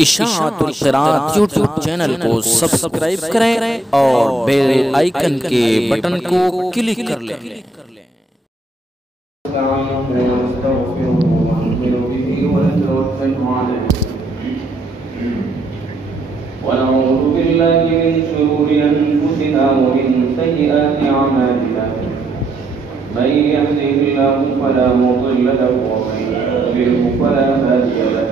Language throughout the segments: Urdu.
اشاعت القرآت یوٹیوب چینل کو سبسکرائب کریں اور بیل آئیکن کے بٹن کو کلک کر لیں۔ ونعوذ بالله من شرور أنفسنا ومن سيئات أعمالنا من يهده الله فلا مضل له ومن يضلل فلا هادي له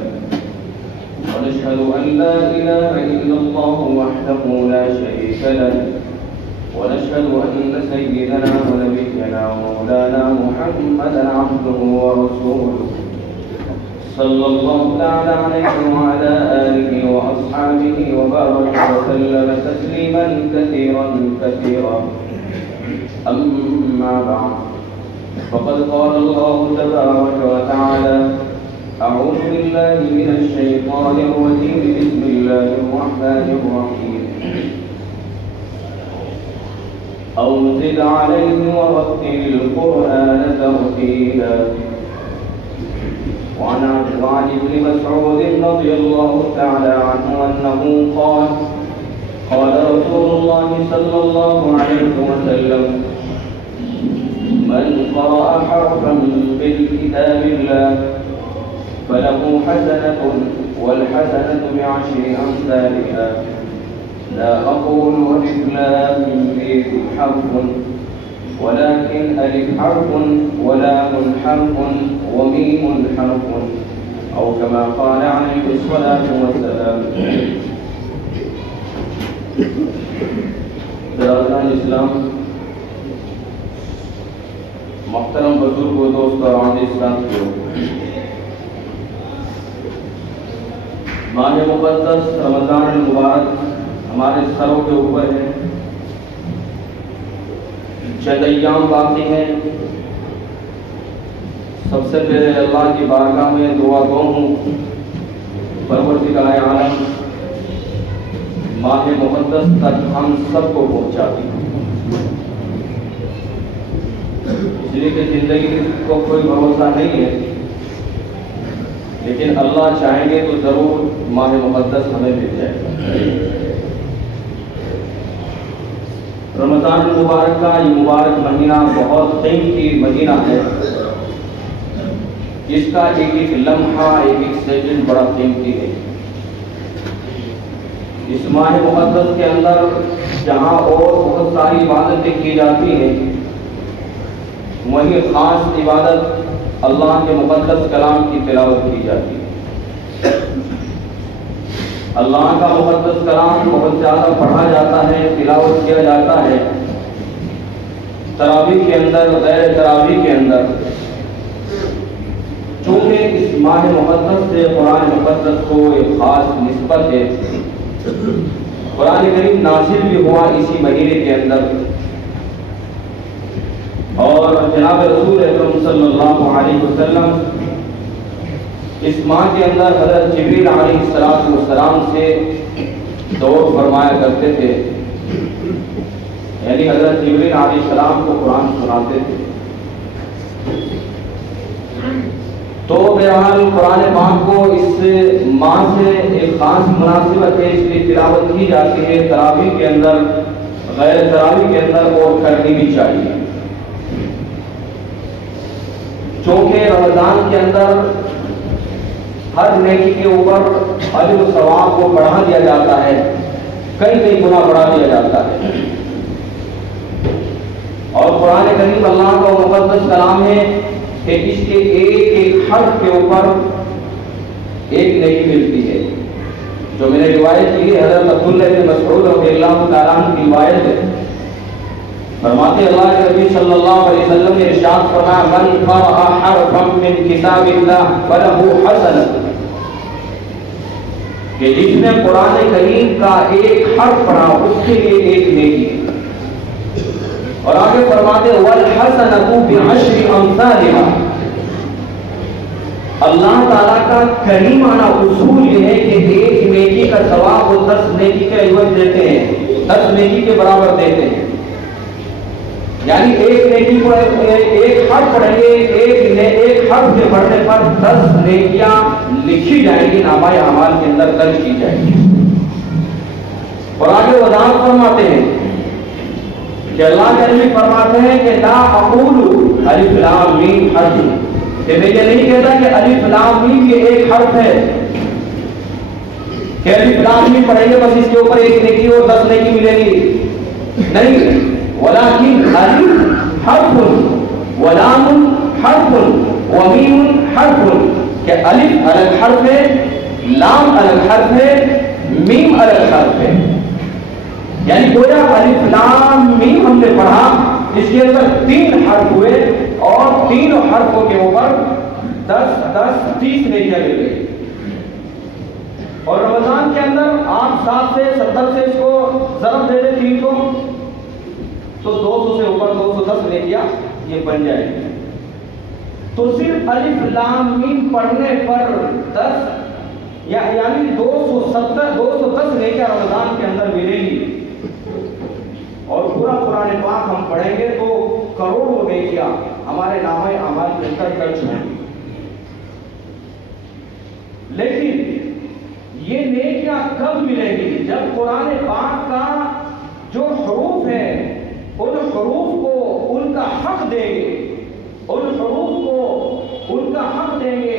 ونشهد أن لا إله إلا الله وحده لا شريك له ونشهد أن سيدنا ونبينا ومولانا محمدا عبده ورسوله صلى الله تعالى عليه وعلى آله وأصحابه وبارك وسلم تسليما كثيرا كثيرا أما بعد فقد قال الله تبارك وتعالى أعوذ بالله من الشيطان الرجيم بسم الله الرحمن الرحيم أو زد عليه ورتل القرآن ترتيلا وعن ابن مسعود رضي الله تعالى عنه أنه قال قال رسول الله صلى الله عليه وسلم من قرأ حرفا من كتاب الله فله حسنة والحسنة بعشر أمثالها لا أقول ألف لام ميم حرف ولكن ألف حرف ولام حرف وميم حرف أو كما قال عليه الصلاة والسلام۔ برادران اسلام، محترم بزرگ و دوست اور اسلام کے ماہ مقدس رمضان المبارک ہمارے سروں کے اوپر ہے، چند ایام باقی ہیں۔ سب سے پہلے اللہ کی بارگاہ میں دعا گو ہوں، پروردگار عالم ماہ مقدس تک ہم سب کو پہنچا دی، اس لیے کہ زندگی کو کوئی بھروسہ نہیں ہے، لیکن اللہ چاہیں گے تو ضرور ماہ مقدس ہمیں مل جائے گا۔ رمضان المبارک کا یہ مبارک مہینہ بہت قیمتی مہینہ ہے، جس کا ایک ایک لمحہ ایک ایک سیکنڈ بڑا قیمتی ہے۔ اس ماہ مقدس کے اندر جہاں اور بہت ساری عبادتیں کی جاتی ہیں، وہیں خاص عبادت اللہ کے مقدس کلام کی تلاوت کی جاتی ہے۔ اللہ کا مقدس کلام بہت زیادہ پڑھا جاتا ہے، تلاوت کیا جاتا ہے، تراویح کے اندر، غیر تراویح کے اندر۔ چونکہ اس ماہ مقدس سے قرآن مقدس کو ایک خاص نسبت ہے، قرآن کریم نازل بھی ہوا اسی مہینے کے اندر، اور جناب رسول اکرم صلی اللہ علیہ وسلم اس ماہ کے اندر حضرت جبریل علیہ السلام سے دور فرمایا کرتے تھے، یعنی حضرت جبریل علیہ السلام کو قرآن سناتے تھے۔ تو بہرحال قرآن پاک کو اس ماہ سے ایک خاص مناسبت ہے، اس لیے تلاوت کی جاتی ہے تراویح کے اندر، غیر تراویح کے اندر، اور کرنی بھی چاہیے۔ چونکہ رمضان کے اندر ہر نیکی کے اوپر اجر و ثواب کو بڑھا دیا جاتا ہے، کئی گنا بڑھا دیا جاتا ہے، اور قرآن کریم اللہ کا مقدس کلام ہے کہ اس کے ایک ایک حرف کے اوپر ایک نیکی ملتی ہے۔ جو میں نے روایت کی ہے، حضرت عبداللہ بن مسعود رضی اللہ تعالیٰ عنہ کی روایت ہے، فرماتے اللہ کے نبی صلی اللہ علیہ وسلم نے ارشاد فرمایا من قرأ حرفا من کتاب اللہ فلہ حسنۃ، کہ جس نے قرآن کریم کا ایک حرف پڑھا اس کے لیے ایک نیکی۔ اور آگے فرماتے والحسنۃ بعشر امثالها، اللہ تعالیٰ کا کریمانہ اصول یہ ہے کہ ایک نیکی کا ثواب وہ 10 نیکی کے عوض دیتے ہیں، 10 نیکی کے برابر دیتے ہیں۔ یعنی ایک نیکی کو ایک حرف پڑھیں گے، ایک حرف کے پڑھنے پر 10 نیکیاں لکھی جائیں گی، نامۂ اعمال کے اندر درج کی جائیں گی۔ اور آگے وضاحت فرماتے ہیں کہ اللہ کے نبی فرماتے ہیں کہ لا اقول الف لام میم حرف، کہ میں یہ نہیں کہتا کہ الف لام میم یہ ایک حرف ہے کہ الف لام میم پڑھیں گے بس اس کے اوپر ایک نیکی اور 10 نیکی ملے گی، نہیں، ولکن الف حرف ولام حرف ومیم حرف، کہ الف الگ حرف ہے، لام الگ حرف ہے، میم الگ حرف ہے۔ یعنی گویا الف لام میم ہم نے پڑھا، اس کے اندر 3 حرف ہوئے اور تینوں حرفوں کے اوپر 10 10 30 نیکیاں مل گئی۔ اور رمضان کے اندر آپ 60 سے 70 سے اس کو ضرب دے دیں 3 کو تو 200 سے اوپر 210 نیکیاں یہ بن جائے گی۔ تو صرف الف لام میم پڑھنے پر 10 یعنی 210 نیکیاں رمضان کے اندر ملے گی، اور پورا قرآن پاک ہم پڑھیں گے تو کروڑوں نیکیاں ہمارے نامۂ اعمال کے اندر درج ہوں گی۔ لیکن یہ نیکیاں کب ملیں گی؟ جب قرآن پاک کا جو حروف ہیں ان حروف کو ان کا حق دیں گے، ان حروف کو ان کا حق دیں گے،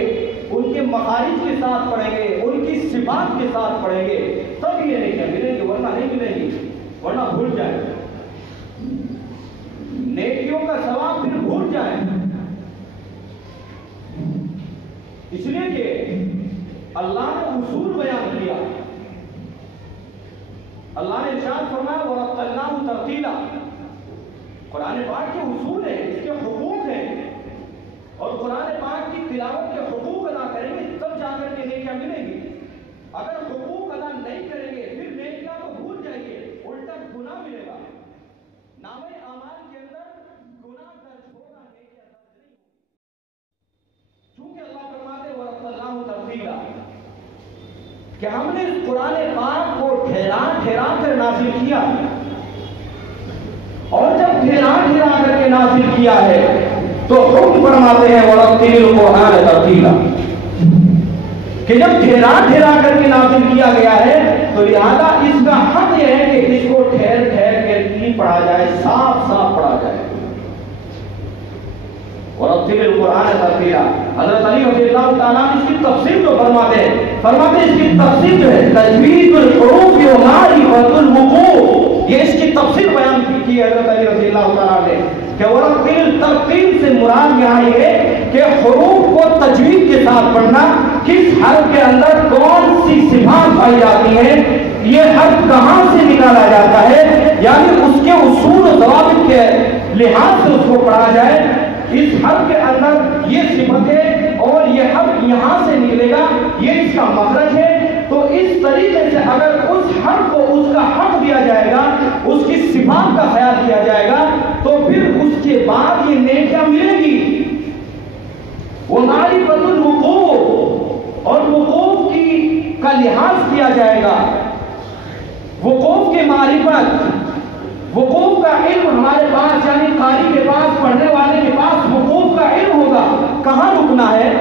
ان کے مخارج کے ساتھ پڑھیں گے، ان کی صفات کے ساتھ پڑھیں گے، تب یہ نیکیاں ملیں گی، ورنہ نہیں ملیں گی، ورنہ بھول جائیں نیکیوں کا ثواب، پھر بھول جائیں۔ اس لیے کہ اللہ نے اصول بیان کیا، اللہ نے ارشاد فرمایا وَرَتَّلْنَاهُ تَرْتِيلًا، قرآن پاک کے اصول ہیں، اس کے حقوق ہیں، اور قرآن پاک کی تلاوت کے حقوق ادا کریں گے تب جا کر کے نیکیاں ملیں گی۔ اگر حقوق ادا نہیں کریں گے پھر نیکیاں تو بھول جائیں گے، الٹا گناہ ملے گا، نامۂ اعمال کے اندر گناہ درج ہوگا، نیکیاں درج نہیں ہوگی۔ چونکہ اللہ فرماتے ہیں وَرَتَّلْنَاهُ تَرْتِيلًا کہ ہم نے اس قرآن پاک کو ٹھہرا ٹھہرا کر نازل کیا، اور جب ٹھہرا ٹھہرا کر کے نازل کیا ہے تو حکم فرماتے ہیں وَرَتِّلِ الْقُرْآنَ تَرْتِيلًا، کہ جب ٹھہرا ٹھہرا کر کے نازل کیا گیا ہے تو لہذا اس کا حق یہ ہے کہ اس کو ٹھہر ٹھہر کے نہیں پڑھا جائے، صاف صاف پڑھا جائے۔ وَرَتِّلِ الْقُرْآنَ تَرْتِيلًا، حضرت علی رضی اللہ تعالیٰ اس کی تفسیر جو فرماتے ہیں اس کی تفسیر جو ہے تجوید الحروف و معرفۃ الوقوف، یہ اس کی تفسیر بیان کی ہے حضرت علی رضی اللہ تعالیٰ نے کہ وَرَتِّلِ ترتیل سے مراد یہاں یہ ہے کہ حروف کو تجوید کے ساتھ پڑھنا، کس حرف کے اندر کون سی صفات پائی جاتی ہیں، یہ حرف کہاں سے نکالا جاتا ہے، یعنی اس کے اصول و ضوابط کے لحاظ سے اس کو پڑھا جائے، اس حرف کے اندر یہ صفت ہے اور یہ حرف یہاں سے نکلے گا، یہ اس کا مخرج ہے، تو اس طریقے سے اگر اس حرف کو اس کا حق دیا جائے گا، اس کی صفات کا خیال کیا جائے گا، تو پھر اس کے بعد یہ نیکیاں ملے گی۔ وہ معرفۃ الوقوف، اور وقوف کی کا لحاظ کیا جائے گا، وقوف کے معرفت، وقوف کا علم ہمارے پاس، یعنی قاری کے پاس، پڑھنے والے کے پاس وقوف کا علم ہوگا، کہاں رکنا ہے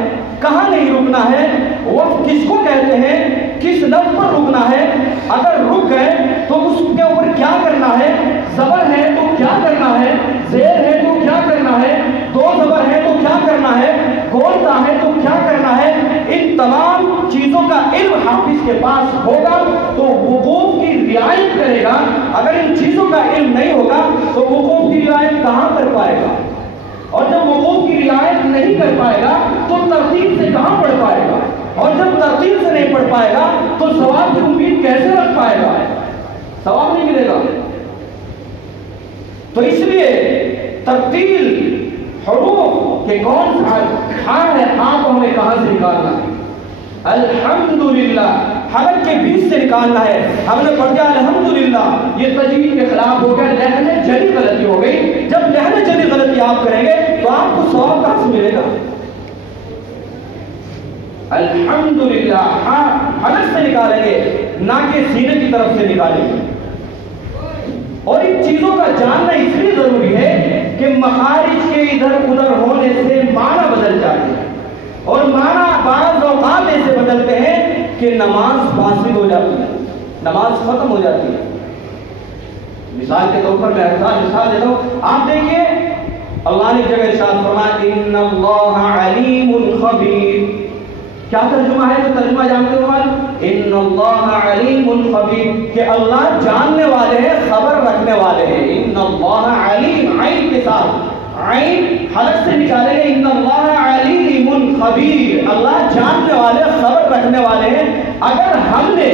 کہاں نہیں رکنا ہے، وقف کس کو کہتے ہیں، کس لفظ پر رکنا ہے، اگر رک گئے تو اس کے اوپر کیا کرنا ہے، زبر ہے تو کیا کرنا ہے، زیر ہے تو کیا کرنا ہے، دو زبر ہے تو کیا کرنا ہے، گولتا ہے تو کیا کرنا ہے، ان تمام چیزوں کا علم حافظ کے پاس ہوگا تو وقوف کی رعایت کرے گا۔ اگر ان چیزوں کا علم نہیں ہوگا تو وقوف کی رعایت کہاں کر پائے گا، اور جب وقوف کی رعایت نہیں کر پائے گا تو ترتیب سے کہاں پڑھ پائے گا، اور جب ترتیب سے نہیں پڑھ پائے گا تو ثواب کی امید کیسے رکھ پائے گا، ثواب نہیں ملے گا۔ تو اس لیے ترتیل حروف کہ کون سا حرف ہے، آپ ہمیں کہاں سے نکالنا ہے، الحمدللہ حرف کے بیچ سے نکالنا ہے۔ ہم نے پڑھ دیا الحمدللہ، یہ تجوید کے خلاف ہو گیا، لہن جلی غلطی ہو گئی۔ جب لہن جلی غلطی آپ کریں گے تو آپ کو ثواب کہاں سے ملے گا؟ الحمدللہ حرف سے نکالیں گے، نہ کہ سینے کی طرف سے نکالیں گے۔ اور ان چیزوں کا جاننا اس لیے ضروری ہے کہ مخارج کے ادھر ادھر ہونے سے معنی بدل جاتے ہیں۔ اور معنی بعض اوقات ایسے بدلتے ہیں کہ نماز فاسد ہو جاتی ہے، نماز ختم ہو جاتی ہے۔ مثال کے طور پر میں مثال دیتا ہوں، آپ دیکھیے اللہ نے جگہ ارشاد فرمایا ان اللہ علیم خبیر، کیا ترجمہ ہے؟ تو ترجمہ جانتے ہو ان اللہ علیم خبیر، کہ اللہ جاننے والے ہیں، خبر رکھنے والے ہیں۔ ان اللہ علیم، عین کے ساتھ عین حلق سے نکالیں گے، ان اللہ علیم خبیر، اللہ جاننے والے، خبر رکھنے والے ہیں۔ اگر ہم نے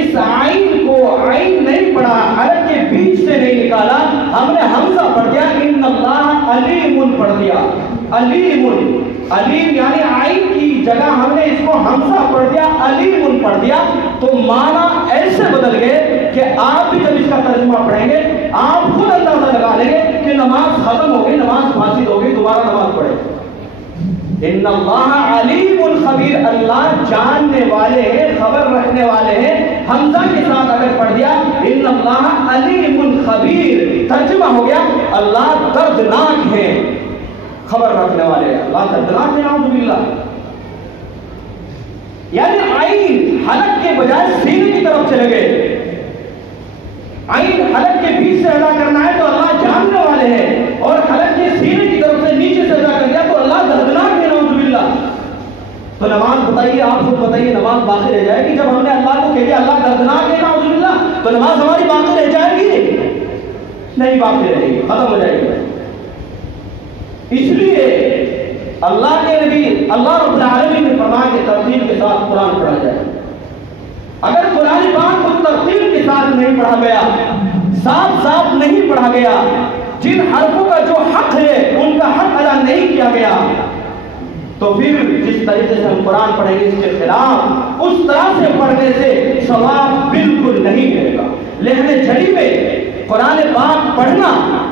اس عین کو عین نہیں پڑھا، حلق کے بیچ سے نہیں نکالا، ہم نے حمزہ پڑھ دیا، ان اللہ علیم پڑھ دیا، علیم، علیم یعنی عین کی جگہ ہم نے اس کو حمزہ پڑھ دیا، علیم پڑھ دیا، تو معنی ایسے بدل گئے کہ آپ بھی جب اس کا ترجمہ پڑھیں گے آپ خود اندازہ لگا لیں گے کہ نماز ختم ہو گئی، نماز فاسد ہو گئی، دوبارہ نماز پڑھیں۔ ان اللہ علیم خبیر، اللہ جاننے والے ہیں، خبر رکھنے والے ہیں۔ حمزہ کے ساتھ اگر پڑھ دیا ان اللہ علیم خبیر، ترجمہ ہو گیا اللہ دردناک ہے، خبر رکھنے والے ہیں، اللہ دردناک ہے، نعوذ باللہ۔ یعنی عین حلق کے بجائے سینے کی طرف چلے گئے، عین حلق کے بیچ سے ادا کرنا ہے تو اللہ جاننے والے ہیں، اور حلق کے سینے کی طرف سے نیچے سے ادا کر دیا تو اللہ دردناک ہے، نعوذ باللہ۔ تو نماز بتائیے، آپ خود بتائیے، نماز باقی رہ جائے گی؟ جب ہم نے اللہ کو کہہ دیا اللہ دردناک ہے، نعوذ باللہ، تو نماز ہماری باقی رہ جائے گی؟ نہیں باقی رہے گی، ختم ہو جائے گی۔ اس لیے اللہ کے نبی اللہ رب العالمین نے فرمایا کہ ترتیب کے ساتھ قرآن پڑھا جائے۔ اگر قرآن پاک کو ترتیب کے ساتھ نہیں پڑھا گیا، صاف صاف نہیں پڑھا گیا، جن حرفوں کا جو حق ہے ان کا حق ادا نہیں کیا گیا، تو پھر جس طریقے سے ہم قرآن پڑھیں گے اس کے خلاف، اس طرح سے پڑھنے سے ثواب بالکل نہیں ملے گا۔ لہنے جھڑی میں قرآن پاک پڑھنا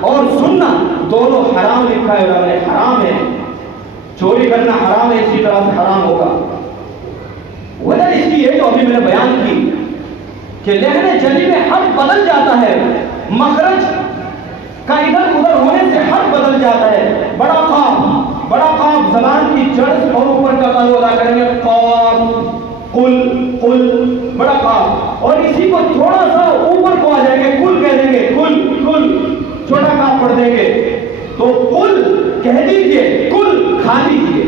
اور سننا دونوں حرام لکھا ہے، انہوں نے حرام ہے۔ چوری کرنا حرام ہے، اسی طرح سے حرام ہوگا۔ وجہ اس کی ہے جو ابھی میں نے بیان کی کہ لہنے جھڑی میں حرف بدل جاتا ہے، مخرج کا ادھر ادھر ہونے سے حرف بدل جاتا ہے۔ بڑا قاف زبان کی جڑ اور اوپر کا قلب ادا کریں گے، قاف، قل، قل، بڑا قاف، اور اسی کو تھوڑا سا اوپر کو آ جائیں گے، کل کہہ دیں گے، کل، کل، چھوٹا قاف پڑھ دیں گے، تو قل کہہ دیجئے، کل کھا دیجئے،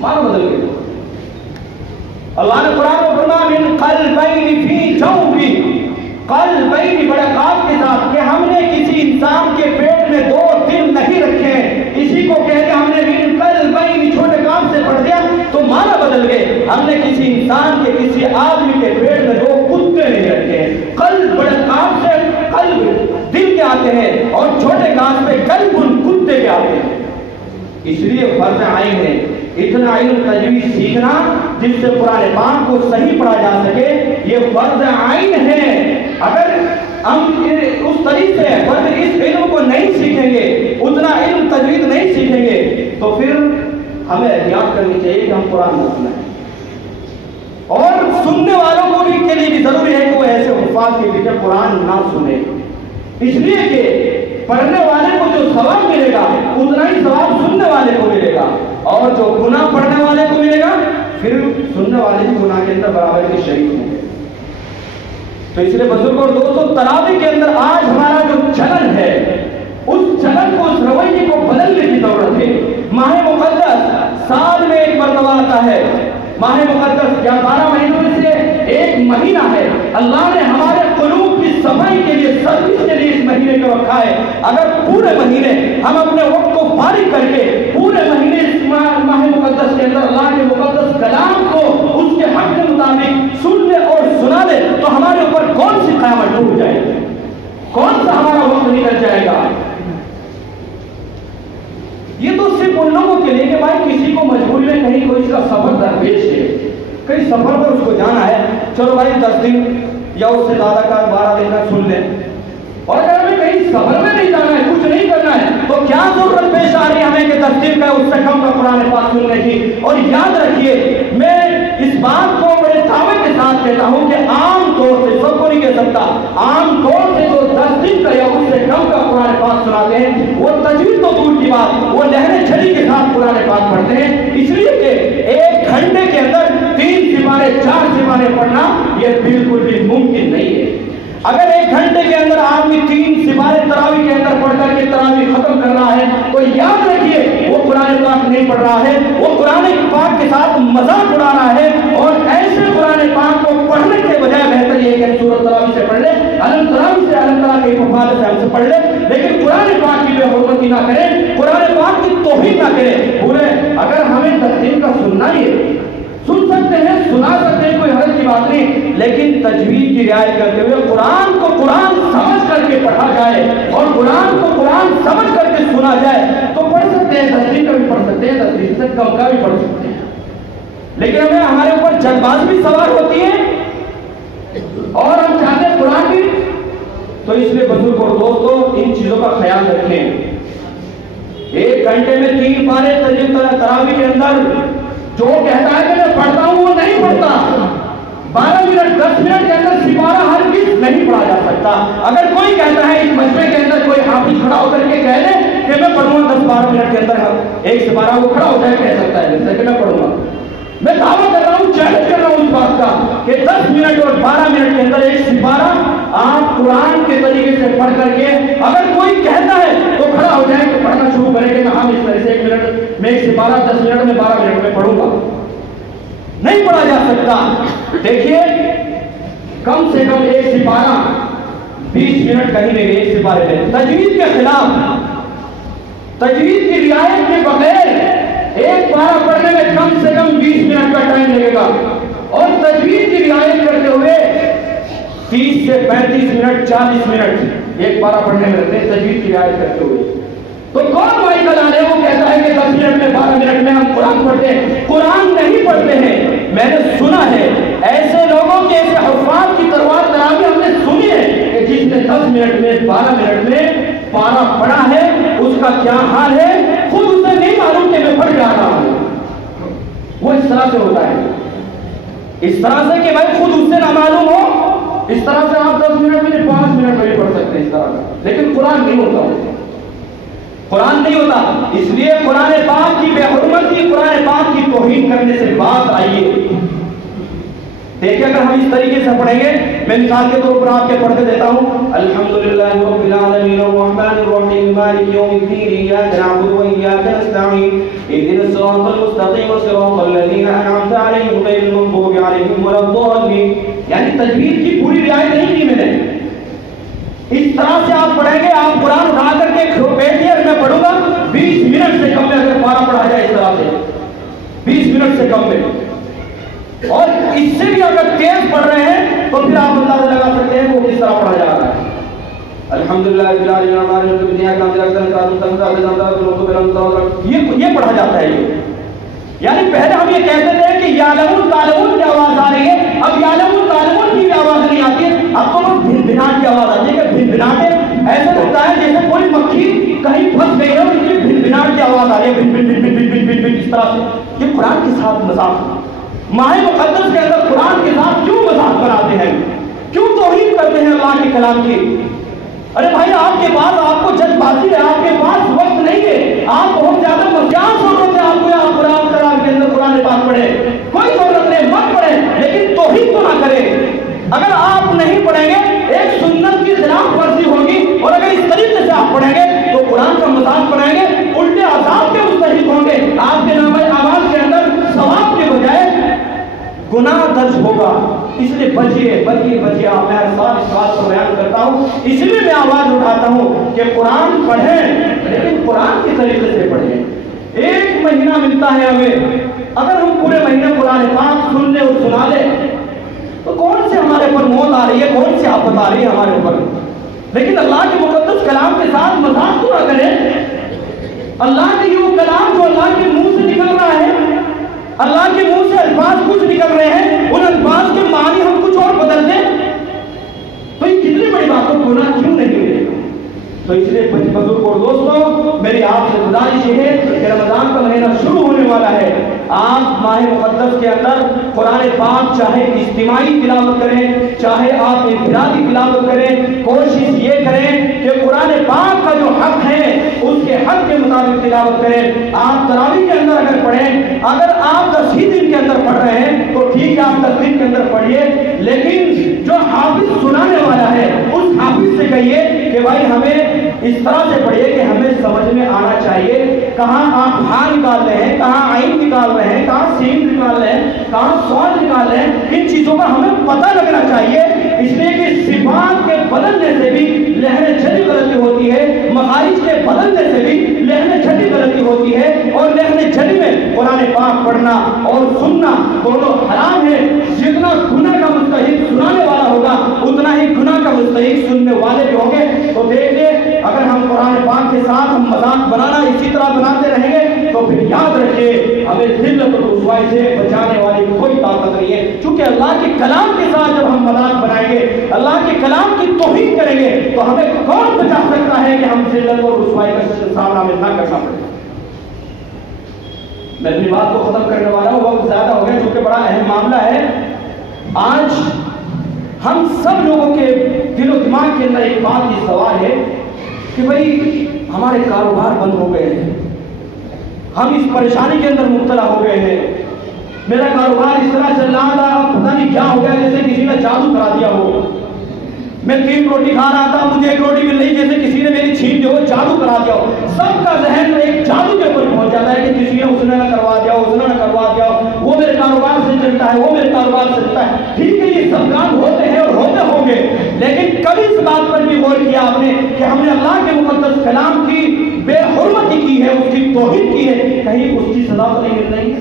معنی بدل گئے۔ اللہ نے قرآن میں فرمایا من قلبین فی جوفی، قلبین بڑے قاف کے ساتھ، کہ ہم نے کسی انسان کے پیٹ میں 2 دل نہیں رکھے ہیں، اسی کو کہہ کے ہم نے من قلبین چھوٹے قاف سے پڑھ دیا تو معنی بدل گئے۔ ہم نے کسی انسان کے، کسی آدمی کے پیٹ میں 2 کتے نہیں رکھے ہیں۔ قلب بڑے قاف سے قلب دل کے آتے ہیں، اور چھوٹے قاف پہ قلب کتے کے آتے ہیں۔ اس لیے فرض عین ہے اتنا علم تجوید سیکھنا جس سے قرآن پاک کو صحیح پڑھا جا سکے، یہ فرض عین ہے۔ اگر ہم اس طریقے سے اس علم کو نہیں سیکھیں گے، اتنا علم تجوید نہیں سیکھیں گے، تو پھر ہمیں احتیاط کرنی چاہیے کہ ہم قرآن نہ سنیں، اور سننے والوں کو بھی کے لیے بھی ضروری ہے کہ وہ ایسے حفاظ کے پیچھے قرآن نہ سنیں، اس لیے کہ پڑھنے والے کو جو ثواب ملے گا اتنا ہی ثواب سننے والے کو ملے گا، اور جو گناہ پڑھنے والے کو ملے گا پھر سننے والے بھی گناہ کے اندر برابر کے شریک ہوں گے۔ تو اس لیے بزرگوں اور دوستوں، تراویح کے اندر آج ہمارا جو چلن ہے، اس چلن کو، اس رویے کو بدلنے کی ضرورت ہے۔ ماہ مقدس سال میں ایک مرتبہ آتا ہے، ماہ مقدس یا 12 مہینوں میں سے ایک مہینہ ہے، اللہ نے ہمارے قلوب کی صفائی کے لیے، سروس کے لیے اس مہینے کو رکھا ہے۔ اگر پورے مہینے ہم اپنے وقت کو فارغ کر کے پورے مہینے اس ماہ مقدس کے اندر اللہ کے مقدس کلام کو اس کے حق کے مطابق سن لے اور سنا لے تو ہمارے اوپر کون سی قیامت ٹوٹ جائے گی، کون سا ہمارا وقت نکل جائے گا۔ یہ تو صرف ان لوگوں کے لیے کہ بھائی کسی کو مجبوری میں کہیں کوئی اس کا سفر درپیش ہے، کہیں سفر پر اس کو جانا ہے، چلو بھائی 10 دن یا اس سے زیادہ کا 12 دن کا سن لیں، اور اگر ہمیں کہیں سفر میں نہیں جانا ہے، کچھ نہیں کرنا ہے، تو کیا ضرورت پیش آ رہی ہے ہمیں کہ 10 دن کا اس سے کم کا قرآن پاک سننے کی۔ اور یاد رکھیے، میں اس بات کو بڑے دعوے کے ساتھ کہتا ہوں کہ عام طور سے، سب کو نہیں کہہ سکتا، عام طور سے جو 10 دن کا یا اس سے کم کا قرآن پاک سناتے ہیں وہ تجوید تو دور کی بات، وہ لہنے چھڑی کے ساتھ قرآن پاک پڑھتے ہیں، اس لیے کہ 4.5 سپارے پڑھنا یہ بالکل بھی ممکن نہیں ہے۔ اگر 1 گھنٹے کے اندر آدمی 3 سپارے تراویح کے اندر پڑھ کر کے تراویح ختم کر رہا ہے تو یاد رکھیے وہ قرآن پاک نہیں پڑھ رہا ہے، وہ قرآن پاک کے ساتھ مذاق اڑا رہا ہے۔ اور ایسے قرآن پاک کو پڑھنے کے بجائے بہتر یہ کہ سورۃ تراویح سے پڑھ لے، علم تراویح سے علم تراویح کے حفاظت سے ہم سے پڑھ لے، لیکن قرآن پاک کی بے حرمتی نہ کریں، قرآن پاک کی توہین نہ کریں۔ پورے اگر ہمیں تفسیر کا سننا ہی ہے سن سکتے ہیں، سنا سکتے ہیں، کوئی حرج کی بات نہیں، لیکن تجوید کی رعایت کرتے ہوئے قرآن کو قرآن سمجھ کر کے پڑھا جائے اور قرآن کو قرآن سمجھ کر کے سنا جائے تو پڑھ سکتے ہیں، تصریح کا بھی پڑھ سکتے ہیں، تصریح سے کم کا بھی پڑھ سکتے ہیں، لیکن ہمیں ہمارے اوپر جلد بھی سوار ہوتی ہے اور ہم چاہتے ہیں قرآن کی، تو اس لیے بزرگ اور دوستوں ان چیزوں کا خیال رکھیں۔ 1 گھنٹے میں 3 پارے تراویح کے اندر جو کہتا ہے کہ میں پڑھتا ہوں وہ نہیں پڑھتا۔ 12 منٹ 10 منٹ کے اندر سپارہ ہرگز نہیں پڑھا جا سکتا۔ اگر کوئی کہتا ہے اس مجمع کے اندر کوئی حافظ کھڑا ہو کر کے کہہ لے کہ میں پڑھوں گا 10-12 منٹ کے اندر 1 سپارہ، وہ کھڑا ہو جائے کہہ سکتا ہے جیسے کہ میں پڑھوں گا۔ میں دعویٰ کر رہا ہوں، چیلنج کر رہا ہوں اس بات کا کہ 10 منٹ اور 12 منٹ کے اندر 1 سپارہ آپ قرآن کے طریقے سے پڑھ کر کے اگر کوئی کہتا ہے تو کھڑا ہو جائے کہ پڑھنا شروع کریں کہ ہم اس طرح سے 1 منٹ میں 1 سپارہ 10 منٹ میں 12 منٹ میں پڑھوں گا، نہیں پڑھا جا سکتا۔ دیکھیے کم سے کم 1 سپارہ 20 منٹ کہیں لے گئے 1 سپارے میں، تجوید کے خلاف، تجوید کی رعایت کے بغیر 1 پارہ پڑھنے میں کم سے کم 20 منٹ کا ٹائم لگے گا، اور تجوید کی رعایت کرتے ہوئے 30 سے 35 منٹ 40 منٹ 1 پارہ پڑھنے میں لگتے ہیں تجوید کی رعایت کرتے ہوئے۔ تو کون مائیکل آنے وہ کہتا ہے کہ 10 منٹ میں 12 منٹ میں ہم قرآن پڑھتے ہیں؟ قرآن نہیں پڑھتے ہیں، میں نے سنا ہے ایسے لوگوں کے، ایسے حفاظ کی تلوار تراویح ہم نے سنی ہے کہ جس نے 10 منٹ میں 12 منٹ میں پارہ پڑھا ہے اس کا کیا حال ہے خود اسے نہیں معلوم کہ میں پڑھ جا رہا ہوں۔ وہ اس طرح سے ہوتا ہے، اس طرح سے کہ بھائی خود اس سے نہ معلوم ہو، اس طرح سے آپ 10 منٹ میں 5 منٹ میں بھی پڑھ سکتے ہیں اس طرح کا، لیکن قرآن نہیں ہوتا، قرآن نہیں ہوتا۔ اس لیے قرآن پاک کی بے حرمتی، قرآن پاک کی توہین کرنے سے بات آئیے۔ دیکھیں اگر ہم اس طریقے سے پڑھیں گے، میں مثال کے طور پر آپ کے پڑھ کے دیتا ہوں، الحمدللہ رب العالمین الرحمن الرحیم مالک یوم الدین ایاک نعبد و ایاک نستعین اهدنا الصراط المستقیم صراط الذین انعمت علیہم غیر المغضوب علیہم ولا الضالین۔ یعنی تجوید کی پوری رعایت نہیں کی میں نے، اس طرح سے آپ پڑھیں گے، آپ قرآن اٹھا کر کے بیٹھیے اور میں پڑھوں گا 20 منٹ سے کم میں اگر پارہ پڑھا جائے اس طرح سے 20 منٹ سے کم میں، اور اس سے بھی اگر تیز پڑھ رہے ہیں تو پھر آپ اندازہ لگا سکتے ہیں وہ کس طرح پڑھا جا رہا ہے۔ الحمدللہ یہ پڑھا جاتا ہے۔ یعنی پہلے ہم یہ کہتے تھے کہ یعلمون تعلمون کی آواز آ رہی ہے، اب یعلمون تعلمون کی آواز نہیں آتی، اب تو بھن بھناٹ کی آواز آتی ہے کہ بھن بھناٹے، ایسا لگتا ہے جیسے کوئی مکھی کہیں پھنس گئی ہے اور اس کی بھن بھناٹ کی آواز آ رہی ہے، بھن بھن بھن بھن بھن بھن بھن اس طرح سے۔ یہ قرآن کے ساتھ مذاق، ماہ مقدس کے اندر قرآن کے ساتھ کیوں مذاق بناتے ہیں، کیوں توہین کرتے ہیں اللہ کے کلام کی؟ ارے بھائی آپ کے پاس، آپ کو جذب بازی ہے، آپ کے پاس وقت نہیں ہے، آپ بہت زیادہ مزاق ضرورت ہے آپ کو، آپ قرآن کلام کے اندر قرآن پاک پڑھے، کوئی ضرورت نہیں، مت پڑھے، لیکن توہین تو نہ کرے۔ اگر آپ نہیں پڑھیں گے ایک سنت کی خلاف ورزی ہوگی، اور اگر اس طریقے سے آپ پڑھیں گے تو قرآن کا مذاق بنائیں گے، الٹے عذاب کے مستحق ہوں گے، آپ کے نام آواز کے اندر ثواب کے بجائے گناہ درج ہوگا۔ اس لیے بچیے بچیے بچیے، آپ میں ہر سال اس بات کو بیان کرتا ہوں، اس لیے میں آواز اٹھاتا ہوں کہ قرآن پڑھیں لیکن قرآن کے طریقے سے پڑھیں۔ 1 مہینہ ملتا ہے ہمیں، اگر ہم پورے مہینے قرآن پاک سن لیں اور سنا لیں تو کون سے ہمارے اوپر موت آ رہی ہے، کون سی آفت آ رہی ہے ہمارے اوپر؟ لیکن اللہ کے مقدس کلام کے ساتھ مذاق تو نہ کریں۔ اللہ کے یہ کلام جو اللہ کے منہ سے نکل رہا ہے، اللہ کے منہ سے الفاظ کچھ نکل رہے ہیں، ان الفاظ کے معنی ہم کچھ اور بدل دیں تو یہ کتنی بڑی باتوں کو گناہ کیوں نہیں ملے گا؟ تو اس لیے بزرگ اور دوستوں، میری آپ سے گزارش یہ ہے کہ رمضان کا مہینہ شروع ہونے والا ہے، آپ ماہ مقدس کے اندر قرآن پاک چاہے اجتماعی تلاوت کریں چاہے آپ انفرادی تلاوت کریں، کوشش یہ کریں کہ قرآن پاک کا جو حق ہے اس کے حق کے مطابق تلاوت کریں۔ آپ تراویح کے اندر اگر پڑھیں، اگر آپ 10 ہی دن کے اندر پڑھ رہے ہیں تو ٹھیک ہے، آپ 10 دن کے اندر پڑھیے، لیکن جو حافظ سنانے والا ہے اس حافظ سے کہیے کہ بھائی ہمیں اس طرح سے پڑھیے کہ ہمیں سمجھ میں آنا چاہیے، کہاں آپ ہاں نکال رہے ہیں، کہاں عین نکال رہے ہیں، کہاں سین نکال رہے ہیں، کہاں سواد نکال رہے ہیں، ان چیزوں کا ہمیں پتہ لگنا چاہیے، اس لیے کہ صفات کے بدلنے سے بھی لہن چھٹی غلطی ہوتی ہے، مخارج کے بدلنے سے بھی لہن چھٹی غلطی ہوتی ہے، اور لہن چھٹی میں قرآن پاک پڑھنا اور سننا دونوں حرام ہے۔ جتنا گناہ کا مستحق سنانے والا ہوگا اتنا ہی گناہ کا مستحق سننے والے بھی ہوں گے۔ تو دیکھیے اگر ہم قرآن پاک کے ساتھ ہم مذاق بنانا اسی طرح بناتے رہیں گے تو پھر یاد رکھیے ہمیں ذلت اور رسوائی سے بچانے والی کوئی طاقت نہیں ہے، چونکہ اللہ کے کلام کے ساتھ جب ہم مذاق بنائیں گے، اللہ کے کلام کی توہین کریں گے تو ہمیں کون بچا سکتا ہے کہ ہم ذلت اور رسوائی کا سامنا ہمیں نہ کرنا پڑے۔ میں اپنی بات کو ختم کرنے والا ہوں، وقت زیادہ ہو گیا چونکہ بڑا اہم معاملہ ہے۔ آج ہم سب لوگوں کے دل و دماغ کے اندر ایک بات کی سوال ہے کہ بھئی ہمارے کاروبار بند ہو گئے ہیں، ہم اس پریشانی کے اندر مبتلا ہو گئے ہیں، میرا کاروبار اس طرح چل رہا تھا پتہ نہیں کیا ہو گیا، جیسے کسی نے جادو کرا دیا ہو، میں 3 روٹی کھا رہا تھا مجھے 1 روٹی مل رہی جیسے کسی نے میری چھین جو جادو کرا دیا ہو۔ سب کا ذہن ایک جادو کے اوپر پہنچ جاتا ہے کہ کسی نے اس نے نہ کروا دیا اس نے نہ کروا دیا، وہ میرے کاروبار سے چلتا ہے، وہ میرے کاروبار سے چلتا ہے۔ ٹھیک ہے یہ سب کام ہوتے ہیں اور ہوتے ہوں گے، لیکن کبھی اس بات پر بھی غور کیا آپ نے کہ ہم نے اللہ کے مقدس کلام کی بے حرمتی کی ہے، اس کی توہین کی ہے، کہیں اس کی سزا تو نہیں مل رہی؟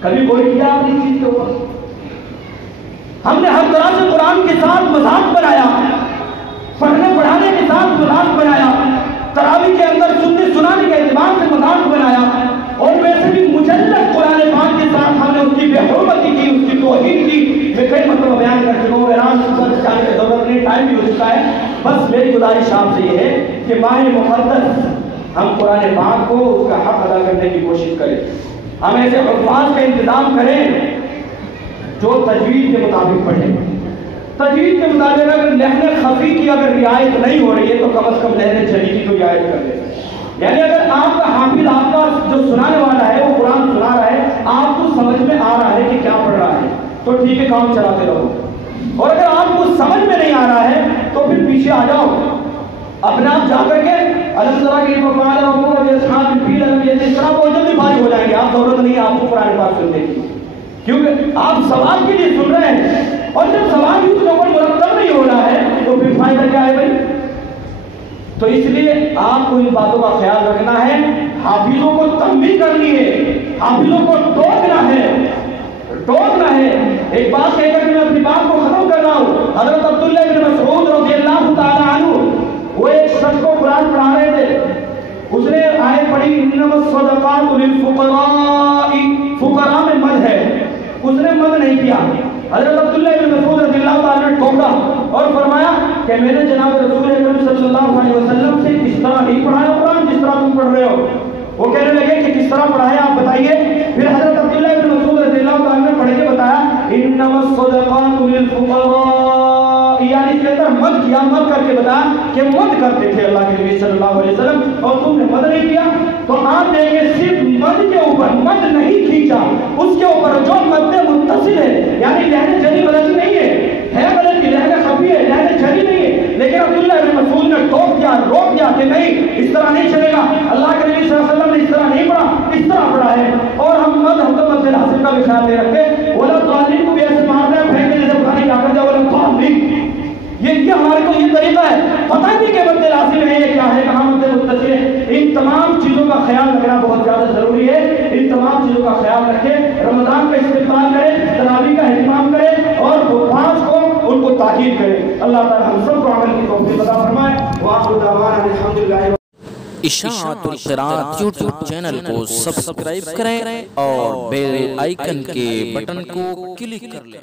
کبھی غور کیا آپ نے اس چیز کے اوپر؟ ہم نے ہر طرح سے قرآن کے ساتھ مذاق بنایا، پڑھنے پڑھانے کے ساتھ مذاق بنایا، تراویح کے اندر سننے سنانے کے اعتبار سے مذاق بنایا، اور ویسے بھی مجلد قرآن پاک کے ساتھ ہم نے اس کی بے حرمتی کی، اس کی توہین کی۔ میں کئی مرتبہ بیان کر چکا ہوں، ایران پر جانے کی ضرورت نہیں، ٹائم بھی ہو چکا ہے۔ بس میری گزارش آپ سے یہ ہے کہ ماہ مقدس ہم قرآن پاک کو اس کا حق ادا کرنے کی کوشش کریں، ہم ایسے الفاظ کا انتظام کریں جو تجوید کے مطابق پڑھیں۔ تجوید کے مطابق اگر لہن خفی کی اگر رعایت نہیں ہو رہی ہے تو کم از کم لہن جلی کی تو رعایت کر لیں۔ یعنی اگر آپ کا حافظ آپ کا جو سنانے والا ہے وہ قرآن سنا رہا ہے، آپ کو سمجھ میں آ رہا ہے کہ کیا پڑھ رہا ہے تو ٹھیک ہے کام چلاتے رہو، اور اگر آپ کو سمجھ میں نہیں آ رہا ہے تو پھر پیچھے آ جاؤ، اپنے آپ جا کر کے الگ طرح کی مفعال اور اس طرح وہ جلدی فارغ ہو جائیں گے، آپ ضرورت نہیں ہے آپ کو قرآن پاک سننے کی، کیونکہ آپ ثواب کے لیے سن رہے ہیں، اور جب ثواب ہی اس کے اوپر مرتب نہیں ہو رہا ہے تو پھر فائدہ کیا ہے بھائی؟ تو اس لیے آپ کو ان باتوں کا خیال رکھنا ہے، حافظوں کو تنبیہ کرنی ہے، حافظوں کو ٹوکنا ہے۔ ایک بات کہہ کر کے میں اپنی بات کو ختم کر رہا ہوں۔ حضرت عبداللہ بن مسعود رضی اللہ تعالی عنہ وہ ایک شخص کو قرآن پڑھا رہے تھے، اس نے آیت پڑھی انما الصدقات للفقراء، فقراء میں مد ہے، اس نے مد نہیں کیا۔ حضرت عبداللہ بن مسعود رضی اللہ تعالیٰ نے ٹوکا اور فرمایا کہ میں نے جناب رسول اکرم صلی اللہ علیہ وسلم سے کس طرح نہیں پڑھایا قرآن جس طرح تم پڑھ رہے ہو؟ وہ کہنے لگے کہ کس طرح پڑھایا آپ بتائیے۔ پھر حضرت عبداللہ بن مسعود رضی اللہ تعالیٰ نے پڑھ کے بتایا انما الصدقات للفقراء، یعنی اس کے اندر مد کیا، مد کر کے بتایا کہ مد کرتے تھے اللہ کے نبی صلی اللہ علیہ وسلم اور تم نے مد نہیں کیا۔ تو آپ دیکھیں صرف مد کے اوپر مد نہیں کھینچا، اس کے اوپر جو مد متصل ہے، یعنی لہن جلی غلطی نہیں ہے غلطی، لہن خفی ہے، لہن جلی نہیں ہے، لیکن عبداللہ بن مسعود نے ٹوک دیا، روک دیا کہ نہیں اس طرح نہیں چلے گا، اللہ کے نبی صلی اللہ علیہ وسلم نے اس طرح نہیں پڑھا، اس طرح پڑھا ہے۔ اور ہم مد حسن حاصل کا بھی خیال نہیں رکھتے، ولا ضالین کو بھی ایسے مارتے ہیں پھینکتے جیسے بخاری کیا کر جائے ولا ضالین، یہ ہمارے کو یہ طریقہ ہے، پتہ نہیں کہ مد لازم ہے یہ کیا ہے، کہاں مد متصل ہے۔ ان تمام چیزوں کا خیال رکھنا بہت زیادہ ضروری ہے، ان تمام چیزوں کا خیال رکھیں، رمضان کا استقبال کریں، تراویح کا اہتمام کریں، اور حفاظ کو ان کو تاکید کریں۔ اللہ تعالی ہم سب کو عمل کی توفیق عطا فرمائے۔ وآخر دعوانا الحمدللہ۔ اشاعت القراءت یوٹیوب چینل کو سبسکرائب کریں اور بیل آئیکن کے بٹن کو کلک کر لیں۔